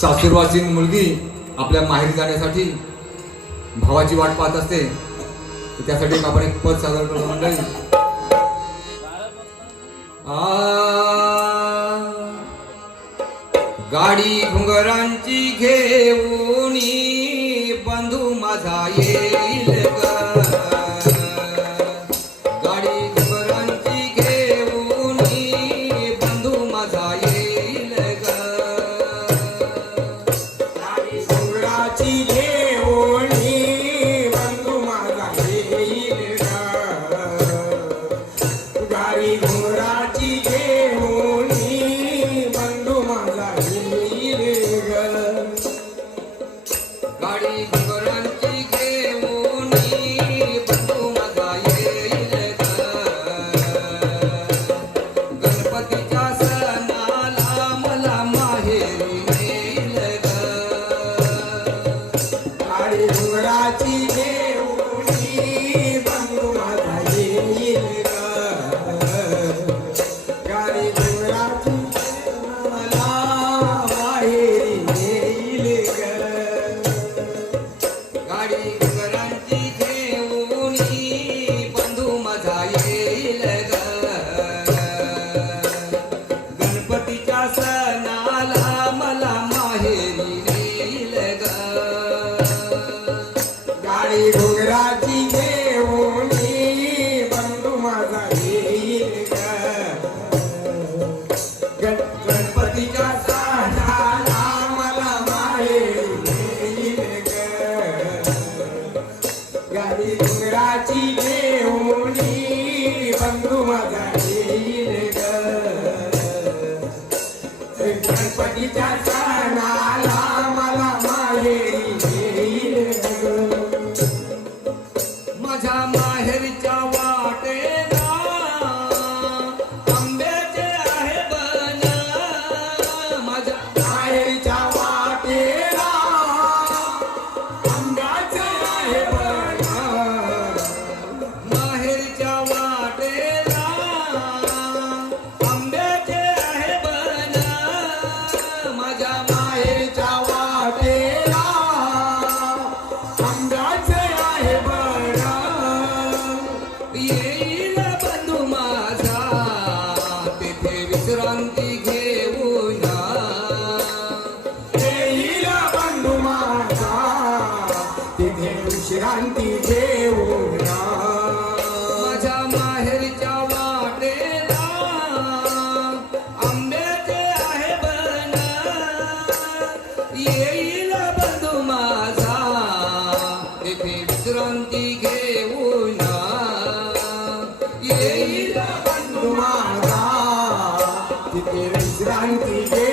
सासुरवाची मुलगी आपल्या माहेरी जाण्यासाठी भावाची वाट पाहत असते. त्यासाठी आपण एक पद सादर करतो मंडळी. गाडी घुंगरांची घेऊन बंधू माझा ये that Wonder. I tell Happy day.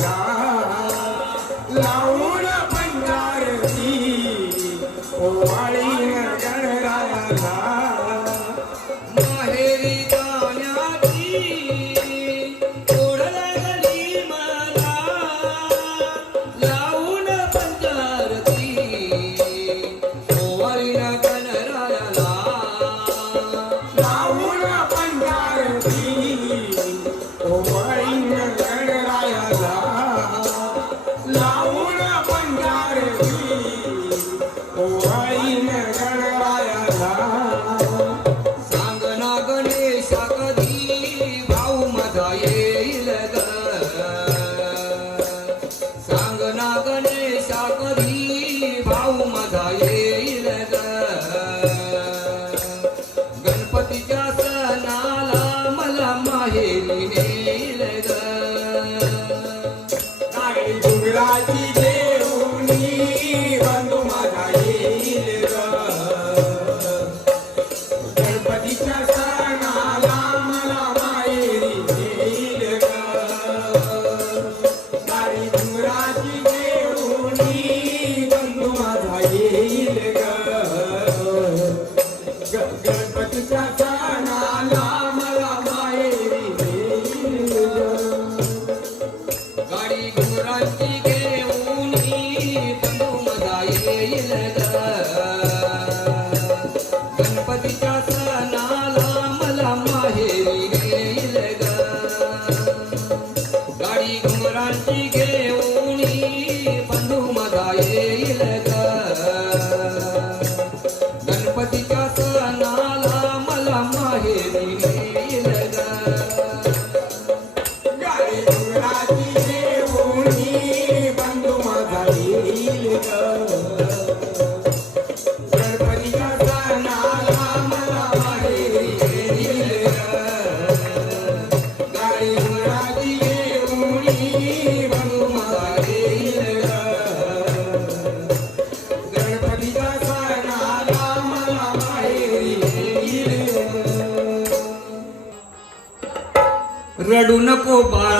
사랑 no bar.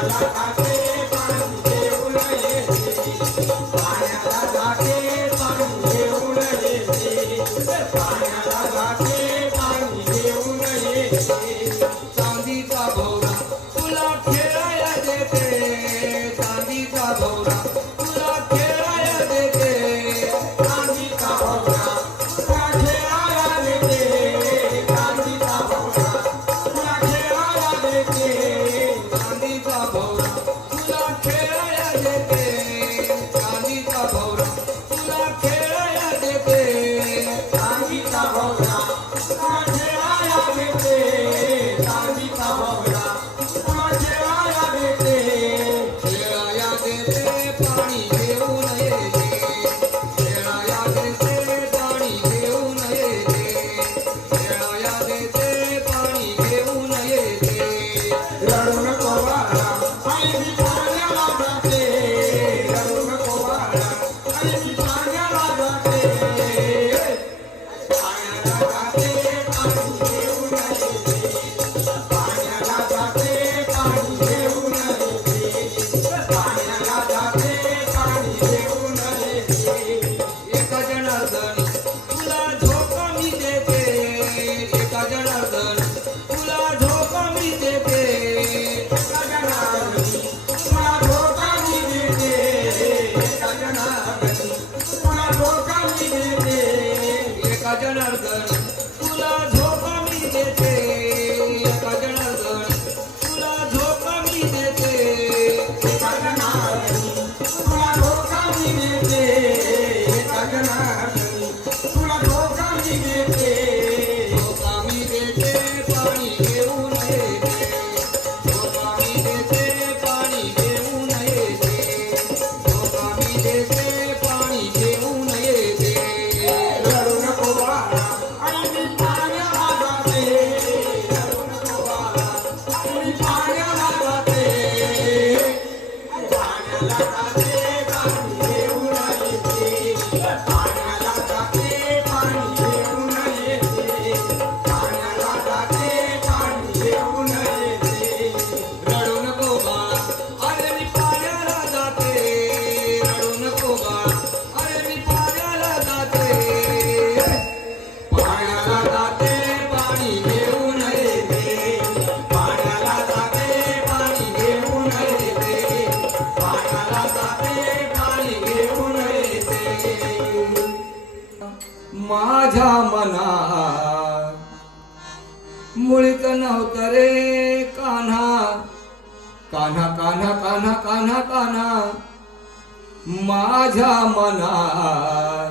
पानी माझ्या मनात.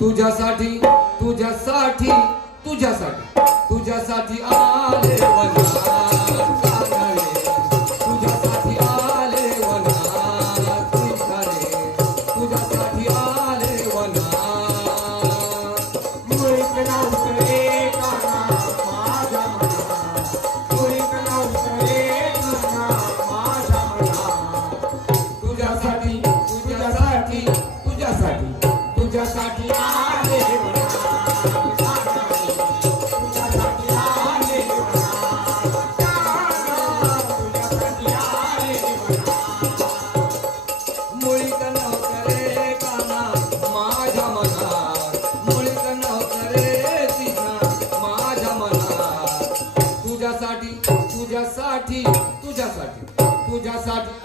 तुझ्यासाठी तुझ्यासाठी तुझ्यासाठी तुझ्यासाठी आले वना तुझ्यासाठी